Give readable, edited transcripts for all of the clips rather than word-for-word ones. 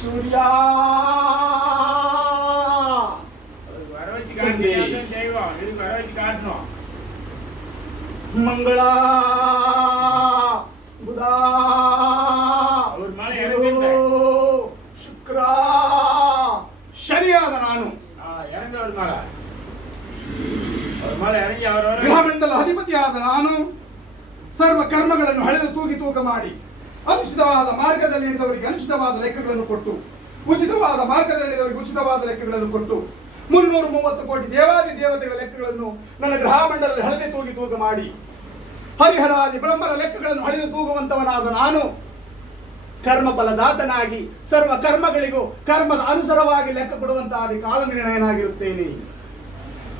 ಸೂರ್ಯ ಮಂಗಳ ಬುಧ ಶುಕ್ರ ಶನಿಯಾದ ನಾನು ಗ್ರಹಮಂಡಲ ಅಧಿಪತಿಯಾದ ನಾನು ಸರ್ವ ಕರ್ಮಗಳನ್ನು ಹಳೆದು ತೂಗಿ ತೂಕ ಮಾಡಿ ಅನುಚಿತವಾದ ಮಾರ್ಗದಲ್ಲಿ ನಡೆದವರಿಗೆ ಅನುಚಿತವಾದ ಲೆಕ್ಕಗಳನ್ನು ಕೊಟ್ಟು ಉಚಿತವಾದ ಮಾರ್ಗದಲ್ಲಿ ನಡೆದವರಿಗೆ ಉಚಿತವಾದ ಲೆಕ್ಕಗಳನ್ನು ಕೊಟ್ಟು 330 ಕೋಟಿ ದೇವಾದಿ ದೇವತೆಗಳ ಲೆಕ್ಕಗಳನ್ನು ನನ್ನ ಗ್ರಹಮಂಡಲದಲ್ಲಿ ಹಳೆದು ತೂಗಿ ತೂಕ ಮಾಡಿ ಹರಿಹರಾದಿ ಬ್ರಹ್ಮರ ಲೆಕ್ಕಗಳನ್ನು ಹಳೆದು ತೂಗುವಂತವನಾದ ನಾನು ಕರ್ಮಫಲದಾತನಾಗಿ ಸರ್ವ ಕರ್ಮಗಳಿಗೂ ಕರ್ಮದ ಅನುಸಾರವಾಗಿ ಲೆಕ್ಕ ಕೊಡುವಂತಹ ಕಾಲ ನಿರ್ಣಯನಾಗಿರುತ್ತೇನೆ.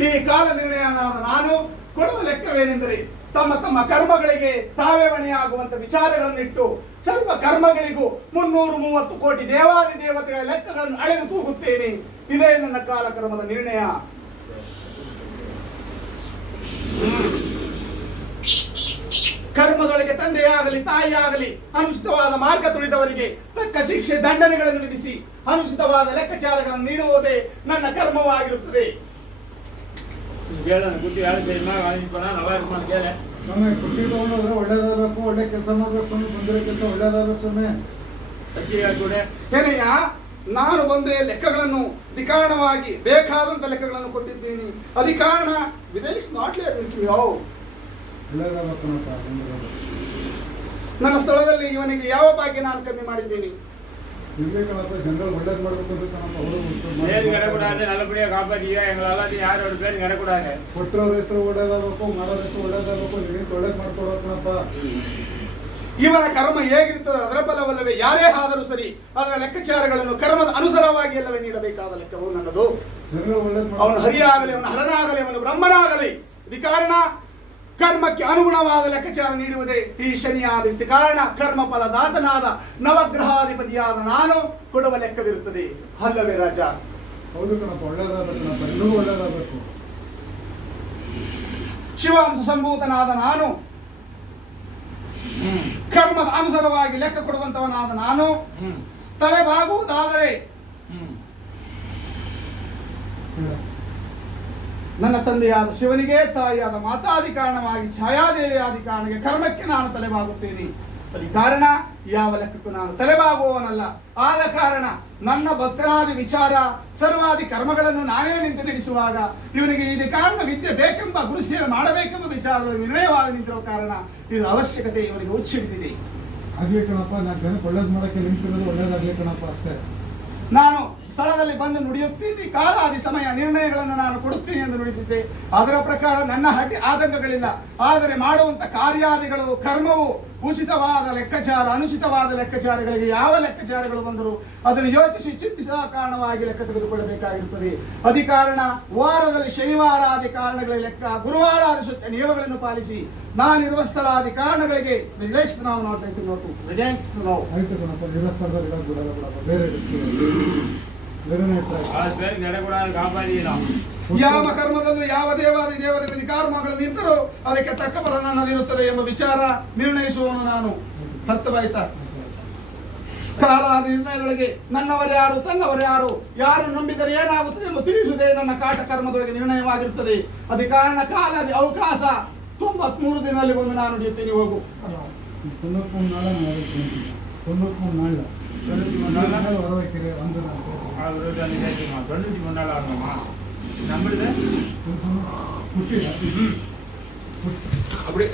ಈ ಕಾಲ ನಿರ್ಣಯನಾದ ನಾನು ಕೊಡುವ ಲೆಕ್ಕವೇನೆಂದರೆ ತಮ್ಮ ತಮ್ಮ ಕರ್ಮಗಳಿಗೆ ತಾವೇ ಹೊಣೆಯಾಗುವಂತ ವಿಚಾರಗಳನ್ನಿಟ್ಟು ಸರ್ವ ಕರ್ಮಗಳಿಗೂ 330 ಕೋಟಿ ದೇವಾದಿ ದೇವತೆಗಳ ಲೆಕ್ಕಗಳನ್ನು ಅಳೆದು ತೂಗುತ್ತೇನೆ. ಇದೇ ನನ್ನ ಕಾಲಕರ್ಮದ ನಿರ್ಣಯ. ಕರ್ಮದೊಳಗೆ ತಂದೆಯಾಗಲಿ ತಾಯಿಯಾಗಲಿ ಅನುಚಿತವಾದ ಮಾರ್ಗ ತುಳಿದವರಿಗೆ ತಕ್ಕ ಶಿಕ್ಷೆ ದಂಡನೆಗಳನ್ನು ವಿಧಿಸಿ ಅನುಚಿತವಾದ ಲೆಕ್ಕಾಚಾರಗಳನ್ನು ನೀಡುವುದೇ ನನ್ನ ಕರ್ಮವಾಗಿರುತ್ತದೆ. ಒಳ್ಳೇದಾಗಬೇಕು, ಒಳ್ಳೆ ಕೆಲಸ ಮಾಡ್ಬೇಕು ಸ್ವಾಮಿ, ಬಂದಿರೋ ಕೆಲಸ ಒಳ್ಳೇದಾಗಬೇಕು ಸ್ವಾಮಿ. ಏನಯ್ಯ, ನಾನು ಬಂದೆ ಲೆಕ್ಕಗಳನ್ನು ಅಧಿಕಾರಣವಾಗಿ ಬೇಕಾದಂತ ಲೆಕ್ಕಗಳನ್ನು ಕೊಟ್ಟಿದ್ದೀನಿ. ಅಧಿಕಾರಣ ವಿದೇಶ್ ನಾಟ್ಲೇ ನನ್ನ ಸ್ಥಳದಲ್ಲಿ ಇವನಿಗೆ ಯಾವ ಭಾಗ್ಯ ನಾನು ಕಮ್ಮಿ ಮಾಡಿದ್ದೀನಿ? ಜನಗಳು ಒಳ್ಳೇದು ಮಾಡಬೇಕು ಕೊಟ್ಟರೋರ ಹೆಸರು ಒಳ್ಳೇದಾಗಬೇಕು, ಮಾಡೋರ ಹೆಸರು ಒಳ್ಳೇದಾಗಬೇಕು, ನಿಮಗೆ ಒಳ್ಳೇದು ಮಾಡ್ಕೊಡಬೇಕಪ್ಪ. ಇವನ ಕರ್ಮ ಹೇಗಿರುತ್ತದೆ ಅದರ ಫಲವಲ್ಲವೇ ಯಾರೇ ಆದರೂ ಸರಿ ಅದರ ಲೆಕ್ಕಾಚಾರಗಳನ್ನು ಕರ್ಮದ ಅನುಸಾರವಾಗಿ ಎಲ್ಲವೇ ನೀಡಬೇಕಾದ ಲೆಕ್ಕವು ನನ್ನದು. ಅವನು ಹರಿಯಾಗಲಿ, ಅವನ ಹರನಾಗಲಿ, ಅವನು ಬ್ರಹ್ಮನಾಗಲಿ, ಇದು ಕಾರಣ ಕರ್ಮಕ್ಕೆ ಅನುಗುಣವಾದ ಲೆಕ್ಕಾಚಾರ ನೀಡುವುದೇ ಈ ಶನಿಯಾದ ಕಾರಣ ಕರ್ಮ ಫಲದಾತನಾದ ನವಗ್ರಹಾಧಿಪತಿಯಾದ ನಾನು ಕೊಡುವ ಲೆಕ್ಕವಿರುತ್ತದೆ ಅಲ್ಲವೇ ರಾಜ? ಹೌದು ಕಣಪ್ಪ, ಒಳ್ಳೇದಾಗಬೇಕು, ಇನ್ನೂ ಒಳ್ಳೇದಾಗಬೇಕು. ಶಿವಾಂಶ ಸಂಭೂತನಾದ ನಾನು ಕರ್ಮದ ಅನುಸಾರವಾಗಿ ಲೆಕ್ಕ ಕೊಡುವಂತವನಾದ ನಾನು ತಲೆಬಾಗುವುದಾದರೆ ನನ್ನ ತಂದೆಯಾದ ಶಿವನಿಗೆ ತಾಯಿಯಾದ ಮಾತಾದಿ ಕಾರಣವಾಗಿ ಛಾಯಾದೇವಿಯಾದಿ ಕಾರಣಕ್ಕೆ ಕರ್ಮಕ್ಕೆ ನಾನು ತಲೆಬಾಗುತ್ತೇನೆ. ಅದಿ ಕಾರಣ ಯಾವ ಲೆಕ್ಕಕ್ಕೂ ನಾನು ತಲೆಬಾಗುವವನಲ್ಲ. ಆದ ಕಾರಣ ನನ್ನ ಭಕ್ತರಾದಿ ವಿಚಾರ ಸರ್ವಾದಿ ಕರ್ಮಗಳನ್ನು ನಾನೇ ನಿಂತು ನಡೆಸುವಾಗ ಇವನಿಗೆ ಇದು ಕಾರಣ ವಿದ್ಯೆ ಬೇಕೆಂಬ ಗುರುಸೇವೆ ಮಾಡಬೇಕೆಂಬ ವಿಚಾರಗಳು ನಿರ್ಣಯವಾಗಿ ನಿಂತಿರುವ ಕಾರಣ ಇದರ ಅವಶ್ಯಕತೆ ಇವನಿಗೆ ಹುಚ್ಚಿಡಿದಿದೆ. ಆಗ್ಲಿ ಕಣಪ್ಪ, ನಾನು ಜನಕ್ಕೆ ಒಳ್ಳೇದು ಮಾಡೋಕ್ಕೆ ನಿಂತಿರೋದು ಒಳ್ಳೇದಾಗ್ಲಿ ಕಣಪ್ಪ ಅಷ್ಟೇ. ನಾನು ಸ್ಥಳದಲ್ಲಿ ಬಂದು ನುಡಿಯುತ್ತೀನಿ, ಕಾಲಾದಿ ಸಮಯ ನಿರ್ಣಯಗಳನ್ನು ನಾನು ಕೊಡುತ್ತೀನಿ ಎಂದು ನುಡಿದಿದ್ದೆ. ಅದರ ಪ್ರಕಾರ ನನ್ನ ಆತಂಕಗಳಿಲ್ಲ. ಆದರೆ ಮಾಡುವಂತ ಕಾರ್ಯಾದಿಗಳು ಕರ್ಮವು ಉಚಿತವಾದ ಲೆಕ್ಕಾಚಾರ ಅನುಚಿತವಾದ ಲೆಕ್ಕಾಚಾರಗಳಿಗೆ ಯಾವ ಲೆಕ್ಕಾಚಾರಗಳು ಬಂದರೂ ಅದನ್ನು ಯೋಚಿಸಿ ಚಿಂತಿಸಿದ ಕಾರಣವಾಗಿ ಲೆಕ್ಕ ತೆಗೆದುಕೊಳ್ಳಬೇಕಾಗಿರುತ್ತದೆ. ಅದಿ ಕಾರಣ ವಾರದಲ್ಲಿ ಶನಿವಾರ ಆದಿ ಕಾರಣಗಳ ಲೆಕ್ಕ, ಗುರುವಾರ ಆದಿ ಸ್ವಚ್ಛ ನಿಯಮಗಳನ್ನು ಪಾಲಿಸಿ ನಾನಿರುವ ಸ್ಥಳಾದಿ ಕಾರಣಗಳಿಗೆ ನಾವು ನೋಡ್ಬೇಕು. ಯಾವ ಕರ್ಮದಲ್ಲೂ ಯಾವ ದೇವಾದಿ ದೇವತೆಗಳಿಗೆ ಕರ್ಮಗಳು ನಿಂತರೂ ಅದಕ್ಕೆ ತಕ್ಕ ಫಲ ನನ್ನದಿರುತ್ತದೆ ಎಂಬ ವಿಚಾರ ನಿರ್ಣಯಿಸುವವನು ನಾನು. ಅರ್ಥವಾಯ್ತಾ? ಕಾಲಾದಿ ನಿರ್ಣಯದೊಳಗೆ ನನ್ನವರು ಯಾರು ತನ್ನವರು ಯಾರು, ಯಾರು ನಂಬಿದರೆ ಏನಾಗುತ್ತದೆ ಎಂಬ ತಿಳಿಸುವುದೇ ನನ್ನ ಕಾಟ ಕರ್ಮದೊಳಗೆ ನಿರ್ಣಯವಾಗಿರುತ್ತದೆ. ಅದೇ ಕಾರಣ ಕಾಲಾದಿ ಅವಕಾಶ 93 ದಿನದಲ್ಲಿ ಒಂದು ನಾನು ನುಡಿಯುತ್ತೀನಿ. ಹೋಗು 93 ನಾಳೆ 93 ನಾಳೆ அப்படி